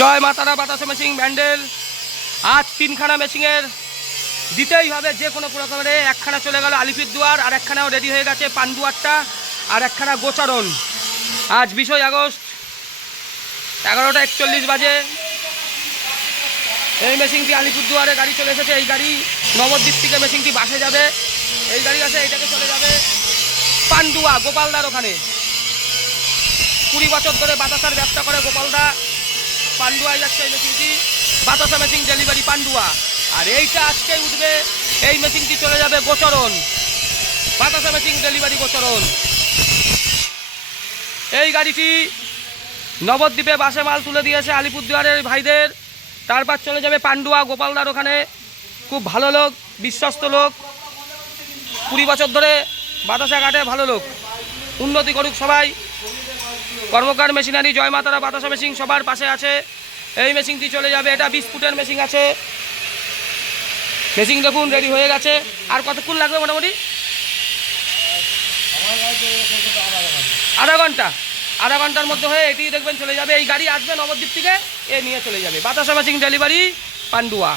জয় মাতারা বাতাসা মেশিন ব্যান্ডেল। আজ তিনখানা মেশিনের দিতেই হবে যে কোনো প্রকারে। একখানা চলে গেল আলিপুরদুয়ার, আর একখানাও রেডি হয়ে গেছে পান্ডুয়ারটা, আর একখানা গোচারণ। আজ 20 আগস্ট 11:41 বাজে এই মেশিনটি আলিপুরদুয়ারে গাড়ি চলে এসেছে। এই গাড়ি নবদ্বীপ থেকে মেশিনটি বাসে যাবে। এই গাড়ি আছে, এইটাকে চলে যাবে পান্ডুয়া গোপালদার ওখানে। 20 বছর ধরে বাতাসার ব্যবসা করে গোপালদা। পান্ডুয়ায় যাচ্ছে এই মেশিনটি, বাতাসা মেশিন ডেলিভারি পান্ডুয়া। আর এইটা আজকে উঠবে, এই মেশিনটি চলে যাবে গোচরণ, বাতাসা মেশিন ডেলিভারি গোচরণ। এই গাড়িটি নবদ্বীপে বাসে মাল তুলে দিয়েছে আলিপুরদুয়ারের ভাইদের, তারপর চলে যাবে পান্ডুয়া গোপালদার ওখানে। খুব ভালো লোক, বিশ্বস্ত লোক, 20 বছর ধরে বাতাসা কাটে, ভালো লোক। উন্নতি করুক সবাই। কর্মকার মেশিনারি, জয় মাতারা বাতাসা মেশিন সবার পাশে আছে। এই মেশিনটি চলে যাবে, এটা 20 ফুটের মেশিন আছে। মেশিন দেখুন রেডি হয়ে গেছে। আর কতক্ষণ লাগবে মোটামুটি? আধা ঘন্টার মধ্যে হয়ে এটি দেখবেন চলে যাবে। এই গাড়ি আসবে নবদ্বীপ থেকে, এ নিয়ে চলে যাবে বাতাসা মেশিন ডেলিভারি পান্ডুয়া।